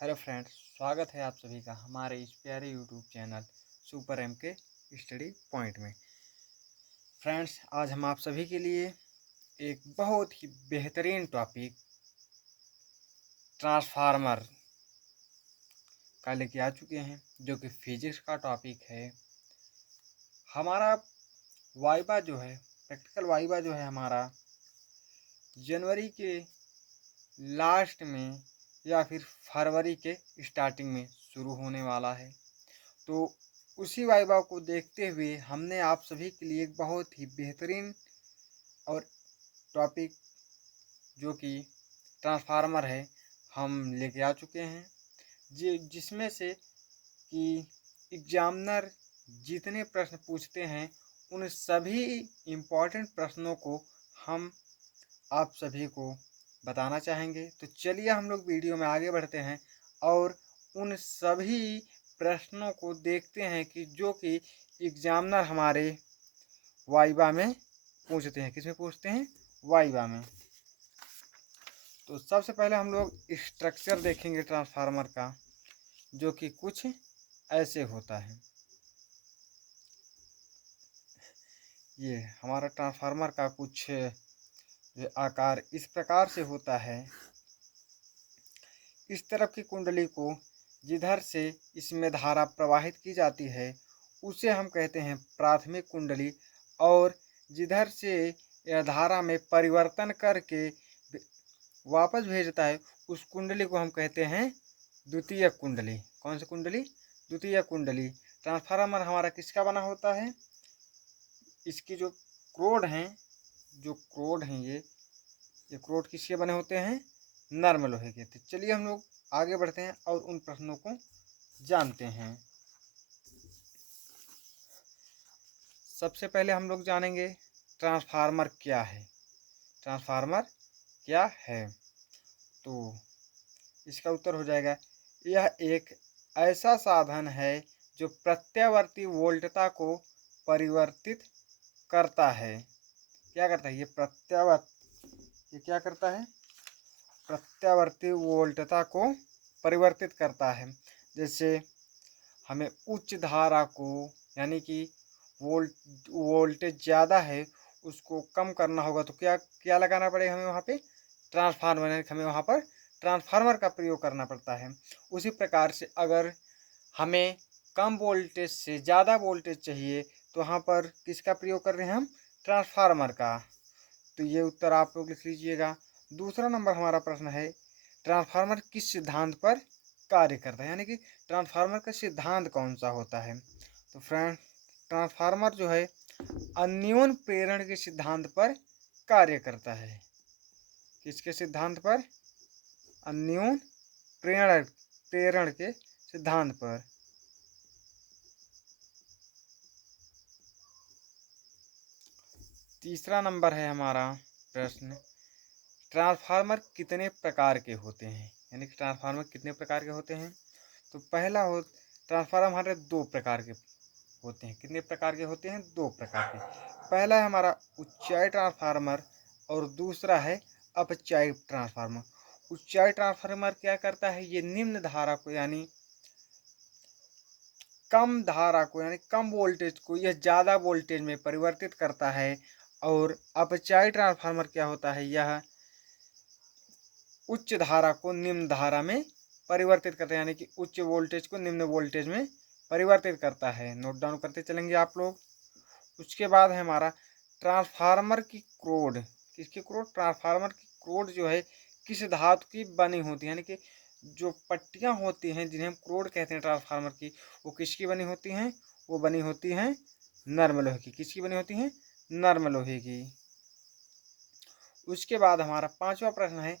Hello friends, स्वागत है आप सभी का हमारे इस प्यारे यूट्यूब चैनल सुपर एम के स्टडी पॉइंट में। फ्रेंड्स, आज हम आप सभी के लिए एक बहुत ही बेहतरीन टॉपिक ट्रांसफार्मर का लेके आ चुके हैं, जो कि फिजिक्स का टॉपिक है। हमारा वाइवा जो है, प्रैक्टिकल वाइवा जो है हमारा जनवरी के लास्ट में या फिर फरवरी के स्टार्टिंग में शुरू होने वाला है। तो उसी वाइवा को देखते हुए हमने आप सभी के लिए एक बहुत ही बेहतरीन और टॉपिक जो कि ट्रांसफार्मर है हम लेके आ चुके हैं, जिसमें से कि एग्जामिनर जितने प्रश्न पूछते हैं उन सभी इम्पोर्टेंट प्रश्नों को हम आप सभी को बताना चाहेंगे। तो चलिए हम लोग वीडियो में आगे बढ़ते हैं और उन सभी प्रश्नों को देखते हैं कि जो कि एग्जामिनर हमारे वाइवा में पूछते हैं। किसमें पूछते हैं? वाइवा में। तो सबसे पहले हम लोग स्ट्रक्चर देखेंगे ट्रांसफार्मर का, जो कि कुछ ऐसे होता है। ये हमारा ट्रांसफार्मर का कुछ आकार इस प्रकार से होता है। इस तरफ की कुंडली को जिधर से इसमें धारा प्रवाहित की जाती है उसे हम कहते हैं प्राथमिक कुंडली, और जिधर से यह धारा में परिवर्तन करके वापस भेजता है उस कुंडली को हम कहते हैं द्वितीयक कुंडली। कौन सी कुंडली? द्वितीयक कुंडली। ट्रांसफार्मर हमारा किसका बना होता है? इसकी जो क्रोड हैं, ये क्रोड किसके बने होते हैं? नर्म लोहे के। तो चलिए हम लोग आगे बढ़ते हैं और उन प्रश्नों को जानते हैं। सबसे पहले हम लोग जानेंगे ट्रांसफार्मर क्या है। ट्रांसफार्मर क्या है? तो इसका उत्तर हो जाएगा, यह एक ऐसा साधन है जो प्रत्यावर्ती वोल्टता को परिवर्तित करता है। क्या करता है? ये क्या करता है? प्रत्यावर्ती वोल्टता को परिवर्तित करता है। जैसे हमें उच्च धारा को, यानी कि वोल्टेज ज़्यादा है उसको कम करना होगा तो क्या क्या लगाना पड़ेगा हमें वहाँ पे? ट्रांसफार्मर। यानी हमें वहाँ पर ट्रांसफार्मर का प्रयोग करना पड़ता है। उसी प्रकार से अगर हमें कम वोल्टेज से ज़्यादा वोल्टेज चाहिए तो वहाँ पर किसका प्रयोग कर रहे हैं हम? ट्रांसफार्मर का। तो ये उत्तर आप लोग लिख लीजिएगा। दूसरा नंबर हमारा प्रश्न है, ट्रांसफार्मर किस सिद्धांत पर कार्य करता है? यानी कि ट्रांसफार्मर का सिद्धांत कौन सा होता है? तो फ्रेंड, ट्रांसफार्मर जो है अन्योन प्रेरण के सिद्धांत पर कार्य करता है। किसके सिद्धांत पर? अन्योन प्रेरण के सिद्धांत पर। तीसरा नंबर है हमारा प्रश्न, ट्रांसफार्मर कितने प्रकार के होते हैं? यानी कि ट्रांसफार्मर कितने प्रकार के होते हैं? तो पहला ट्रांसफार्मर हमारे दो प्रकार के होते हैं। कितने प्रकार के होते हैं? दो प्रकार के। पहला है हमारा उच्चाई ट्रांसफार्मर और दूसरा है अपचाई ट्रांसफार्मर। उच्चाई ट्रांसफार्मर क्या करता है? ये निम्न धारा को, यानी कम धारा को, यानी कम वोल्टेज को यह ज़्यादा वोल्टेज में परिवर्तित करता है। और अपचाई ट्रांसफार्मर क्या होता है? यह उच्च धारा को निम्न धारा में परिवर्तित करता है, यानी कि उच्च वोल्टेज को निम्न वोल्टेज में परिवर्तित करता है। नोट डाउन करते चलेंगे आप लोग। उसके बाद है हमारा ट्रांसफार्मर की क्रोड। किसकी क्रोड? ट्रांसफार्मर की क्रोड जो है किस धातु की बनी होती है? यानी कि जो पट्टियां होती हैं जिन्हें हम क्रोड कहते हैं ट्रांसफार्मर की, वो किसकी बनी होती हैं? वो बनी होती हैं नर्म लोहे की। किसकी बनी होती हैं? नर्म लोहे की। उसके बाद हमारा पांचवा प्रश्न है,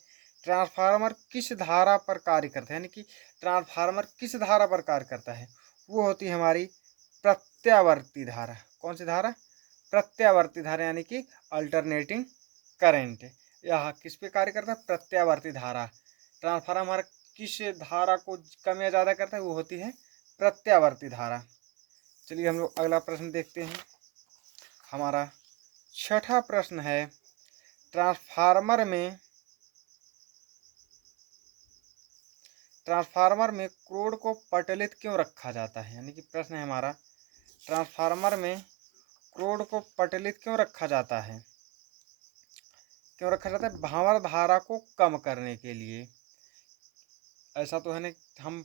ट्रांसफार्मर किस धारा पर कार्य करता है? यानी कि ट्रांसफार्मर किस धारा पर कार्य करता है? वो होती है हमारी प्रत्यावर्ती धारा। कौन सी धारा? प्रत्यावर्ती धारा, यानी कि अल्टरनेटिंग करंट। यह किस पे कार्य करता है? प्रत्यावर्ती धारा। ट्रांसफार्मर किस धारा को कम या ज़्यादा करता है? वो होती है प्रत्यावर्ती धारा। चलिए हम लोग अगला प्रश्न देखते हैं। हमारा छठा प्रश्न है, ट्रांसफार्मर में क्रोड को पटलित क्यों रखा जाता है, यानी कि प्रश्न है हमारा, ट्रांसफार्मर में क्रोड को पटलित क्यों रखा जाता है, क्यों रखा जाता है? भंवर धारा को कम करने के लिए। ऐसा तो है ना, हम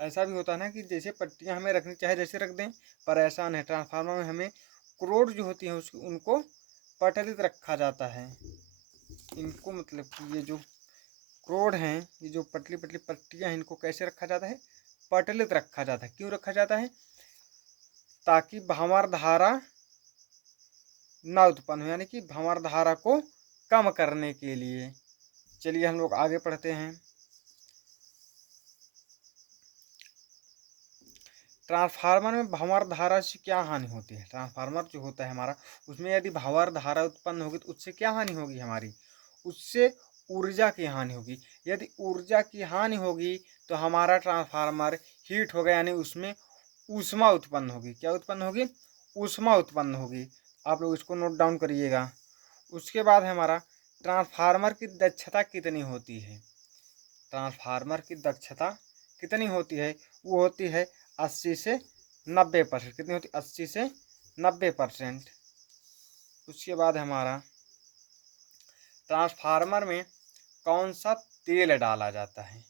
ऐसा भी होता है ना कि जैसे पट्टियां हमें रखनी चाहे जैसे रख दें, पर ऐसा नहीं, ट्रांसफार्मर में हमें क्रोड जो होती है उसको उनको पटलित रखा जाता है। इनको मतलब कि ये जो क्रोड हैं, ये जो पतली पतली पट्टियां हैं, इनको कैसे रखा जाता है? पटलित रखा जाता है। क्यों रखा जाता है? ताकि भंवर धारा ना उत्पन्न हो, यानी कि भंवर धारा को कम करने के लिए। चलिए हम लोग आगे पढ़ते हैं। ट्रांसफार्मर में भंवर धारा से क्या हानि होती है? ट्रांसफार्मर जो होता है हमारा, उसमें यदि भंवर धारा उत्पन्न होगी तो उससे क्या हानि होगी हमारी? उससे ऊर्जा की हानि होगी। यदि ऊर्जा की हानि होगी तो हमारा ट्रांसफार्मर हीट होगा, यानी उसमें ऊष्मा उत्पन्न होगी। क्या उत्पन्न होगी? ऊष्मा उत्पन्न होगी। आप लोग इसको नोट डाउन करिएगा। उसके बाद हमारा ट्रांसफार्मर की दक्षता कितनी होती है? ट्रांसफार्मर की दक्षता कितनी होती है? वो होती है 80 से 90%। कितनी होती है? 80 से 90%। उसके बाद हमारा ट्रांसफार्मर में कौन सा तेल डाला जाता है?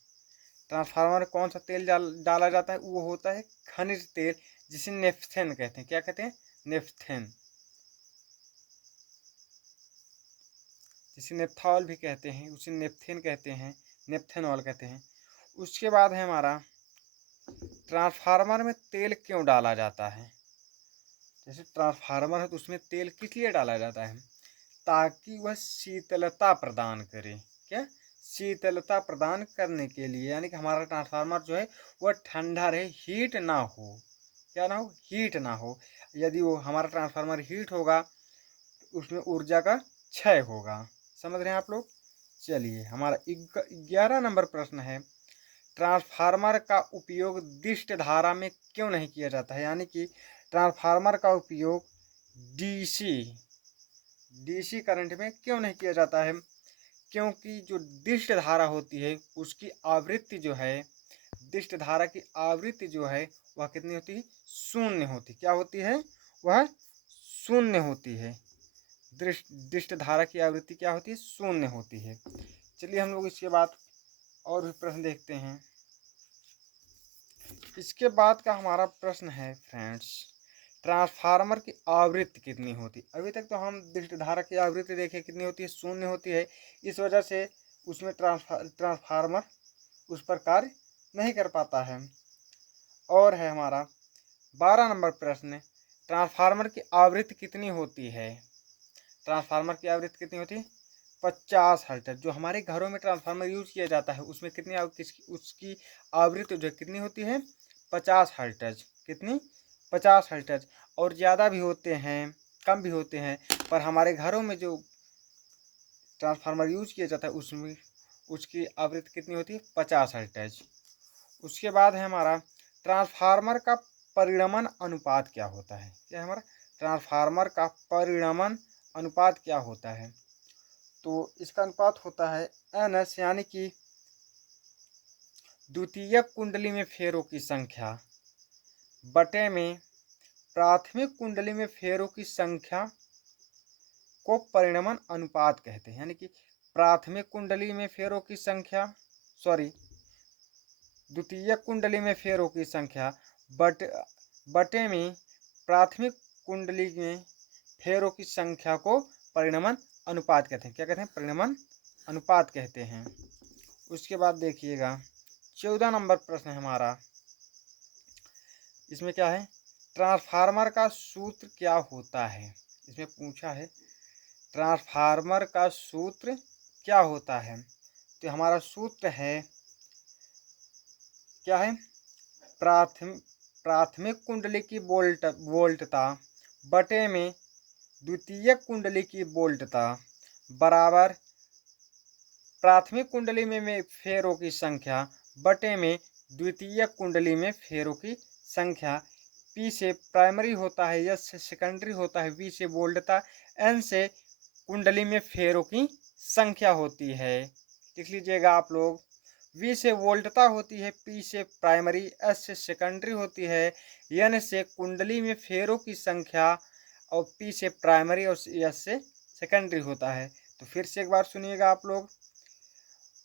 ट्रांसफार्मर में कौन सा तेल डाला जाता है? वो होता है खनिज तेल, जिसे नेफ्थेन कहते हैं। क्या कहते हैं? नेफ्थेन। जिसे नेफ्थॉल भी कहते हैं, उसे नेफ्थेन कहते हैं, नेफ्थेनॉल कहते हैं। उसके बाद है हमारा ट्रांसफार्मर में तेल क्यों डाला जाता है? जैसे ट्रांसफार्मर है तो उसमें तेल किस लिए डाला जाता है? ताकि वह शीतलता प्रदान करे। क्या? शीतलता प्रदान करने के लिए, यानी कि हमारा ट्रांसफार्मर जो है वह ठंडा रहे, हीट ना हो। क्या ना हो? हीट ना हो। यदि वो हमारा ट्रांसफार्मर हीट होगा तो उसमें ऊर्जा का क्षय होगा। समझ रहे हैं आप लोग? चलिए हमारा 11 नंबर प्रश्न है, ट्रांसफार्मर का उपयोग दिष्ट धारा में क्यों नहीं किया जाता है? यानी कि ट्रांसफार्मर का उपयोग डीसी डीसी करंट में क्यों नहीं किया जाता है? क्योंकि जो दिष्ट धारा होती है उसकी आवृत्ति जो है, दिष्ट धारा की आवृत्ति जो है वह कितनी होती है? शून्य होती। क्या होती है? वह शून्य होती है। दिष्ट धारा की आवृत्ति क्या होती है? शून्य होती है। चलिए हम लोग इसके बाद और भी प्रश्न देखते हैं। इसके बाद का हमारा प्रश्न है फ्रेंड्स, ट्रांसफार्मर की आवृत्ति कितनी होती? अभी तक तो हम दिष्ट धारा की आवृत्ति देखे कितनी होती है? शून्य होती है। इस वजह से उसमें ट्रांसफार्मर उस पर कार्य नहीं कर पाता है। और है हमारा 12 नंबर प्रश्न, ट्रांसफार्मर की आवृत्ति कितनी होती है? ट्रांसफार्मर की आवृत्ति कितनी होती है? 50 हर्ट्ज। जो हमारे घरों में ट्रांसफार्मर यूज किया जाता है उसमें कितनी उसकी आवृत्ति जो कितनी होती है? 50 हर्ट्ज। कितनी? 50 हर्ट्ज। और ज़्यादा भी होते हैं, कम भी होते हैं, पर हमारे घरों में जो ट्रांसफार्मर यूज किया जाता है उसमें उसकी आवृत्ति कितनी होती है? 50 हर्ट्ज। उसके बाद है हमारा ट्रांसफार्मर का परिणमन अनुपात क्या होता है? क्या हमारा ट्रांसफार्मर का परिणमन अनुपात क्या होता है? तो इसका अनुपात होता है NS, यानी कि द्वितीयक कुंडली में फेरों की संख्या बटे में प्राथमिक कुंडली में फेरों की संख्या को परिणमन अनुपात कहते हैं। यानी कि प्राथमिक कुंडली में फेरों की संख्या, सॉरी, द्वितीयक कुंडली में फेरों की संख्या बटे में प्राथमिक कुंडली में फेरों की संख्या को परिणमन अनुपात कहते हैं। क्या कहते हैं? परिणमन अनुपात कहते हैं। उसके बाद देखिएगा 14 नंबर प्रश्न है हमारा। इसमें क्या है? ट्रांसफार्मर का सूत्र क्या होता है? इसमें पूछा है ट्रांसफार्मर का सूत्र क्या होता है? तो हमारा सूत्र है, क्या है? प्राथमिक कुंडली की वोल्टता बटे में द्वितीयक कुंडली की वोल्टता बराबर प्राथमिक कुंडली में फेरों की संख्या बटे में द्वितीयक कुंडली में फेरों की संख्या। P से प्राइमरी होता है, S से सेकेंडरी होता है, V से वोल्टता, N से कुंडली में फेरों की संख्या होती है। लिख लीजिएगा आप लोग, V से वोल्टता होती है, P से प्राइमरी, S से सेकेंडरी होती है, N से कुंडली में फेरों की संख्या और P से प्राइमरी और S से सेकेंडरी होता है। तो फिर से एक बार सुनिएगा आप लोग,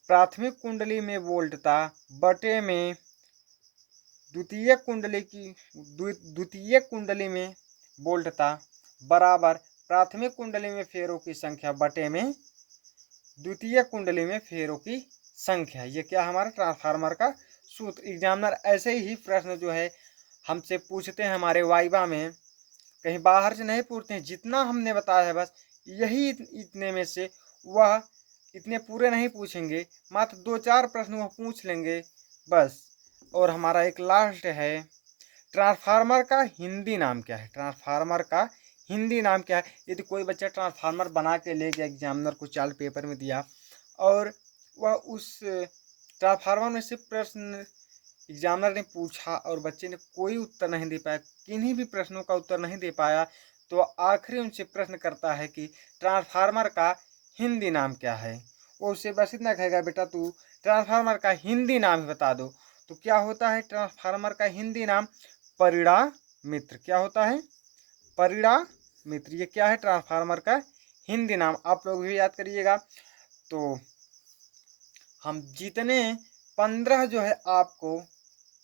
प्राथमिक कुंडली में वोल्टता बटे में द्वितीय कुंडली में वोल्टता बराबर प्राथमिक कुंडली में फेरों की संख्या बटे में द्वितीय कुंडली में फेरों की संख्या। ये क्या हमारा ट्रांसफार्मर का सूत्र। एग्जामिनर ऐसे ही प्रश्न जो है हमसे पूछते हैं हमारे वाइवा में, कहीं बाहर से नहीं पूछते हैं। जितना हमने बताया है बस यही इतने में से वह इतने पूरे नहीं पूछेंगे, मात्र 2-4 प्रश्न वह पूछ लेंगे बस। और हमारा एक लास्ट है, ट्रांसफार्मर का हिंदी नाम क्या है। ट्रांसफार्मर का हिंदी नाम क्या है। यदि कोई बच्चा ट्रांसफार्मर बना के ले गया, एग्जामिनर को चार्ट पेपर में दिया और वह उस ट्रांसफार्मर में से प्रश्न एग्जामिनर ने पूछा और बच्चे ने कोई उत्तर नहीं दे पाया, किन्हीं भी प्रश्नों का उत्तर नहीं दे पाया, तो आखिरी उनसे प्रश्न करता है कि ट्रांसफार्मर का हिंदी नाम क्या है। वो उससे बस इतना कहेगा, बेटा तू ट्रांसफार्मर का हिंदी नाम ही बता दो। तो क्या होता है ट्रांसफार्मर का हिंदी नाम? परिणामित्र। क्या होता है? परिणामित्र। ये क्या है? ट्रांसफार्मर का हिंदी नाम। आप लोग भी याद करिएगा। तो हम जितने 15 जो है आपको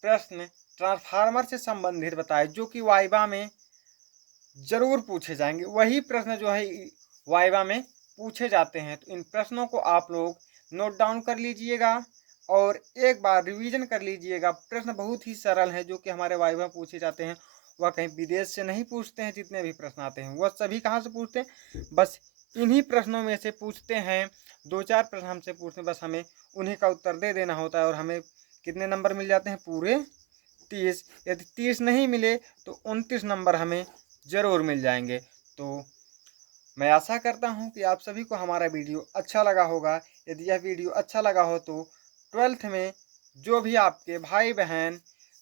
प्रश्न ट्रांसफार्मर से संबंधित बताए जो कि वाइवा में जरूर पूछे जाएंगे, वही प्रश्न जो है वाइवा में पूछे जाते हैं। तो इन प्रश्नों को आप लोग नोट डाउन कर लीजिएगा और एक बार रिवीजन कर लीजिएगा। प्रश्न बहुत ही सरल है जो कि हमारे वाइवा में पूछे जाते हैं। वह कहीं विदेश से नहीं पूछते हैं। जितने भी प्रश्न आते हैं वह सभी कहाँ से पूछते हैं? बस इन्हीं प्रश्नों में से पूछते हैं। 2-4 प्रश्न हमसे पूछते हैं, बस हमें उन्हीं का उत्तर दे देना होता है और हमें कितने नंबर मिल जाते हैं? पूरे 30। यदि 30 नहीं मिले तो 29 नंबर हमें ज़रूर मिल जाएंगे। तो मैं आशा करता हूं कि आप सभी को हमारा वीडियो अच्छा लगा होगा। यदि यह वीडियो अच्छा लगा हो तो 12th में जो भी आपके भाई बहन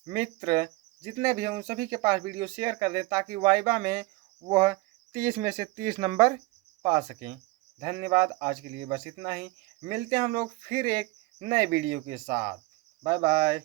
मित्र जितने भी हैं उन सभी के पास वीडियो शेयर कर दें ताकि वाइवा में वह 30 में से 30 नंबर पा सकें। धन्यवाद। आज के लिए बस इतना ही। मिलते हैं हम लोग फिर एक नए वीडियो के साथ। Bye bye.